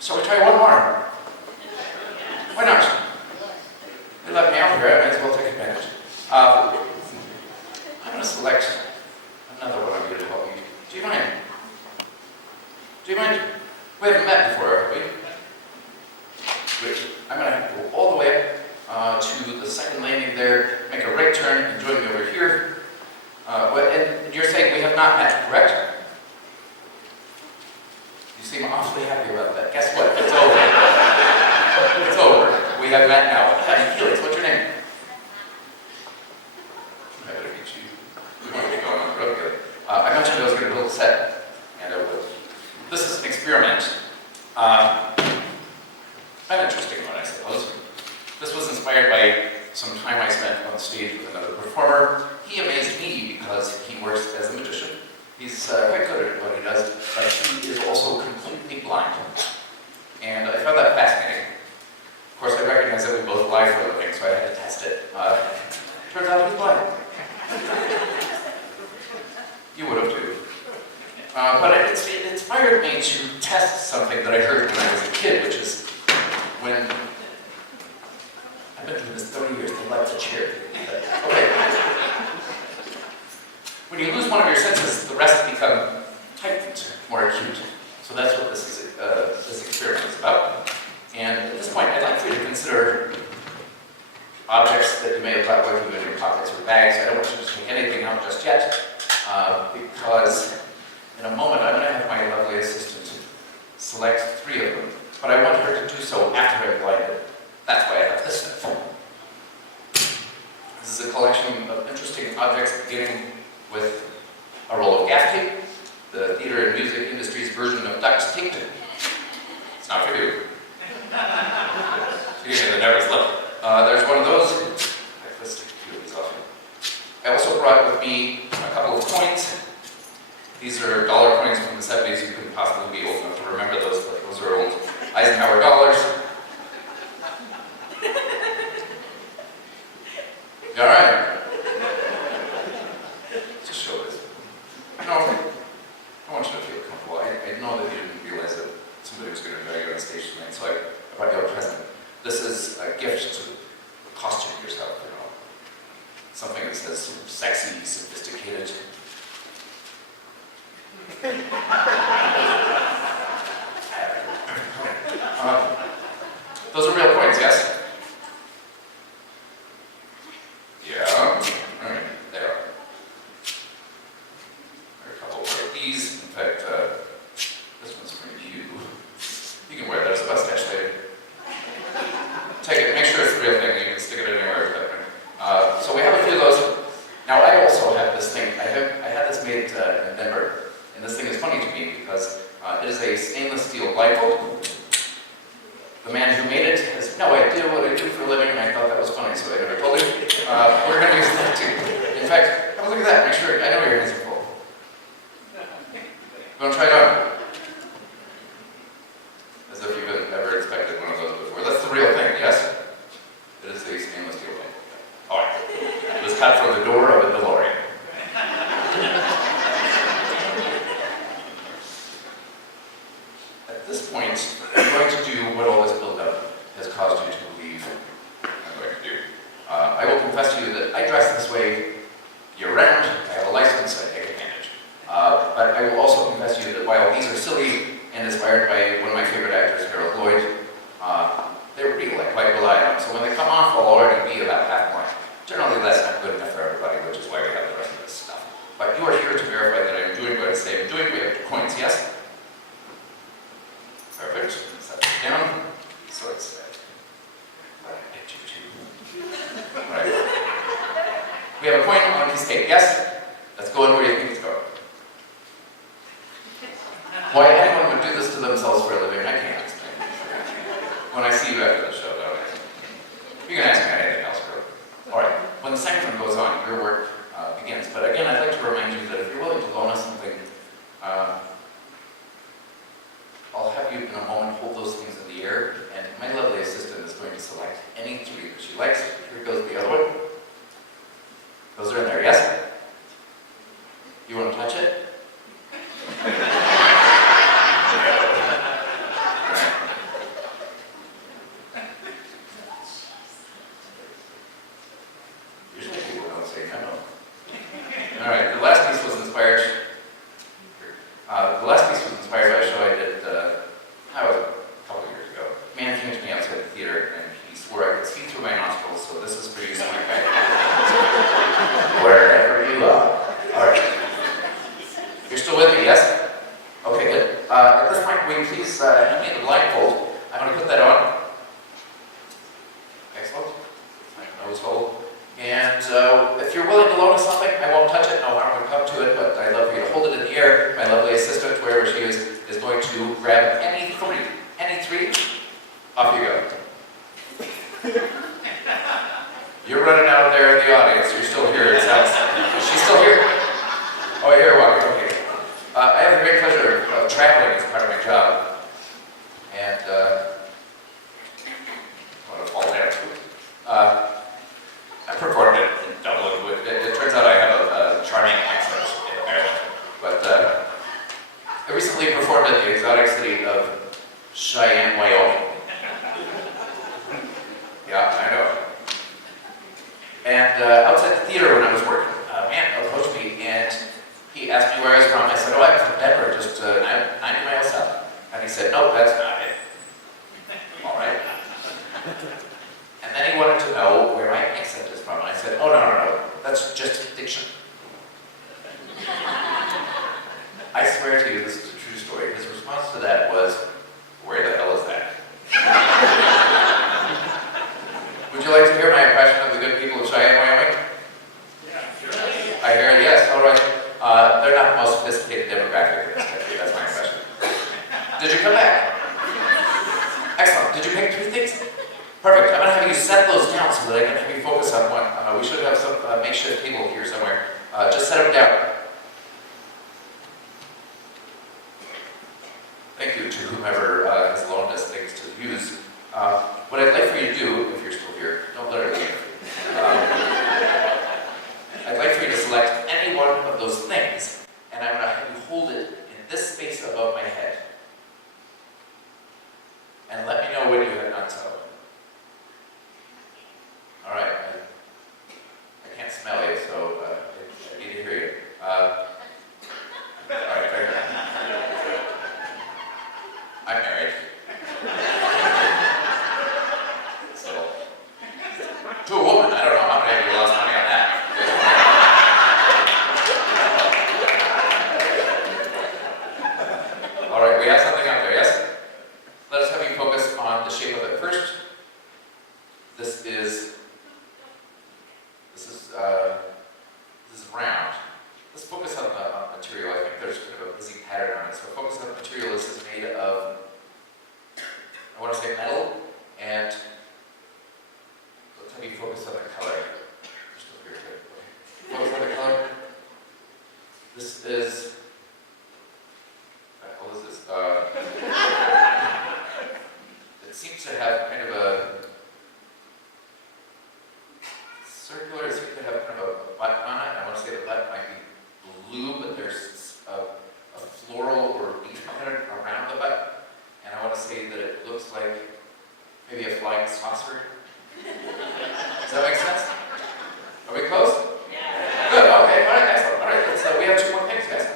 So we try one more. Why not? They let me out here, I might as well take advantage. I'm going to select another one of you to help me. Do you mind? Do you mind? We haven't met before, have we? I'm going to have to go all the way up to the second landing there, make a right turn, and join me over here. And you're saying we have not met, correct? You seem awfully happy about that. Guess what? It's over. It's over. We have met now. Hey, Phelyx, what's your name? I better meet you. We want to be going on the road together. I mentioned I was going to build a set, and I will. This is an experiment. An interesting one, I suppose. This was inspired by some time I spent on stage with another performer. He amazed me because he works as a magician. He's quite good at what he does, but he is also completely blind. And I found that fascinating. Of course, I recognize that we both lie for a living, so I had to test it. Turns out he's blind. You would have too. But it inspired me to test something that I heard when I was a kid, which is when I've been doing this 30 years, they like to cheer. Okay. When you lose one of your senses, the rest become heightened, more acute. So that's what this experiment is about. And at this point, I'd like for you to consider objects that you may have brought with you in your pockets or bags. I don't want you to take anything out just yet, because in a moment, I'm going to have my lovely assistant select 3 of them. But I want her to do so after I'm blinded. That's why I have this stuff. This is a collection of interesting objects beginning with a roll of gaff tape, the theater and music industry's version of duct tape. It's not for you. She gave me the nervous look. There's one of those. Let's take a few of these off here. I also brought with me a couple of coins. These are dollar coins from the 70s. You couldn't possibly be old enough to remember those, but those are old Eisenhower dollars. You all right? Just show this. No, I want you to feel comfortable. I know that you didn't realize that somebody was going to invite you on stage tonight, so I brought you a present. This is a gift to costume yourself, you know. Something that says sexy, sophisticated. Those are real coins, yes? Yeah. All right, there are. There are a couple of these. In fact, this one's for you. You can wear that as a mustache later. Take it. Make sure it's the real thing. You can stick it anywhere. So we have a few of those. Now I also have this thing. I had this made in Denver. And this thing is funny to me because it is a stainless steel blindfold. The man who made it has no idea what I do for a living, and I thought that was funny, so I never told him. We're going to use that too. In fact, have a look at that. Make sure, I know your hands are full. You want to try it on? As if you've never expected one of those before. That's the real thing, yes? It is a stainless steel blade. All right. It was cut from the door of a DeLorean. At this point, I'm going to do what all this build-up has caused you to believe I'm going to do. I will confess to you that I dress this way year-round. I have a license, I take advantage. But I will also confess to you that while these are silly and inspired by one of my favorite actors, Harold Lloyd, they're real, I quite rely on them. So when they come off, I'll already be about half point. Generally, that's not good enough for everybody, which is why we have the rest of this stuff. But you are here to verify that I'm doing what I say I'm doing. We have 2 coins, yes? Perfect. Set it down. So it's set. I picked you too. Right. We have a coin on a piece of tape, yes? Let's go in where you think it's going. Why anyone would do this to themselves for a living, I can't explain. When I see you after the show, though, you can ask me anything else, girl. Alright, when the second one goes on, your work begins. But again, I'd like to remind you that if you're willing to loan us something, I'll have you in a moment hold those things in the air, and my lovely assistant is going to select any 3 that she likes. Here goes the other one. Those are in there, yes? You want to touch it? please hand me the blindfold? I'm going to put that on. Excellent. My nose hole. And if you're willing to loan us something, I won't touch it. No harm would come to it, but I'd love for you to hold it in the air. My lovely assistant, wherever she is going to grab any three. Off you go. You're running out there in the audience. You're still here. It sounds. She's still here. Oh, here, walking. Okay. I have the great pleasure of traveling as part of my job, and I want to fall down. I performed it in Dublin. It turns out I have a charming accent in Ireland, but I recently performed at the exotic city of Cheyenne, Wyoming. Yeah, I know. And outside the theater when I was working, a man approached me and he asked me where I was from. I said, oh, I'm from Denver, just 90 miles south. And he said, no, that's not it. All right. And then he wanted to know where my accent is from. And I said, oh, no, that's just diction. I swear to you, this is a true story. His response to that was, where the hell is that? Would you like to hear my impression of the good people of Cheyenne, Wyoming? Yeah, sure. I hear it, yes, all right. They're not the most sophisticated demographic in this country. That's my impression. Did you come back? Excellent. Did you pick 3 things? Perfect. I'm going to have you set those down so that I can have you focus on one. We should have some makeshift table here somewhere. Just set them down. Thank you to whomever has loaned us things to use. What I'd like for you to do, if you're still here, don't let her leave. I'd like for you to select any one of those things, and I'm going to have you hold it in this space above my head. And let me know when you have done so. All right. I can't smell you, so I need to hear you. All right, very good. I'm married. So, to a woman, I don't know how many of you lost money on that. All right, we have something up there, yes? Let us have you focus on the shape of it first. This is round. Let's focus on the material. I think there's kind of a busy pattern on it. So focus on the material. This is made of, I want to say metal, and let's have you focus on the color. Just over here, okay. Focus on the color. This is, what is this? It seems to have kind of a circular, it seems to have kind of a button on it. I want to say the button might be blue, but there's a floral or leaf pattern around the button. And I want to say that it looks like maybe a flying saucer. Does that make sense? Are we close? Yeah. Good, okay, all right, excellent. All right, let's, we have 2 more things, guys.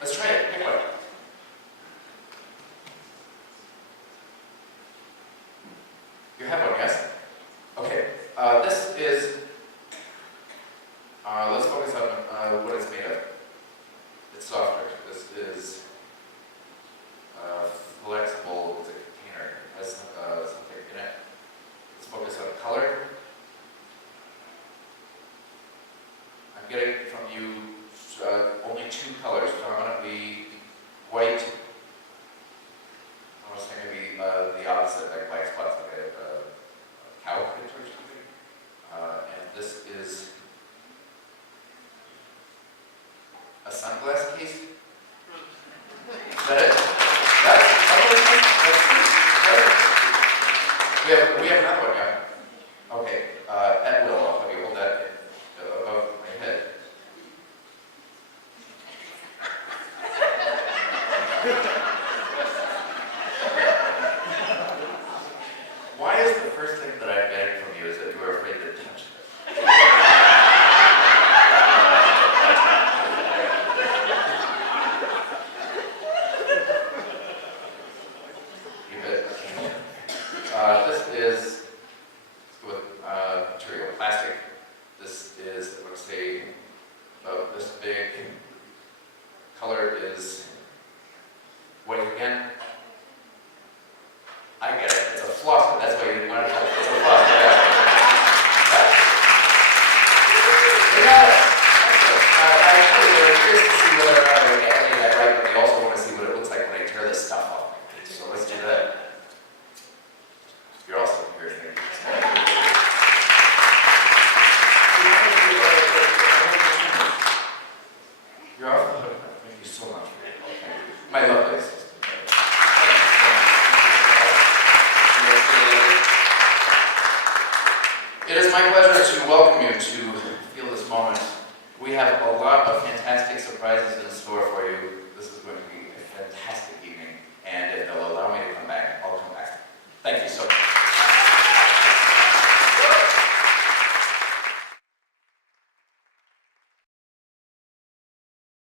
Let's try it, pick one. You have one, yes? Okay, this is, let's focus on what it's made of. It's softer. This is flexible as a container. It has something in it. Let's focus on color. I'm getting from you only 2 colors, so I'm going to be white. I want to say maybe the opposite, like black spots, like a cow print or something. And this is a sunglass case. Is that it? That's we have another one, yeah. Okay, at will, I'll have you hold that above my head. Why is the first thing that I'm getting from you is that you are afraid to touch it? You bet. This is my pleasure to welcome you to feel this moment. We have a lot of fantastic surprises in store for you.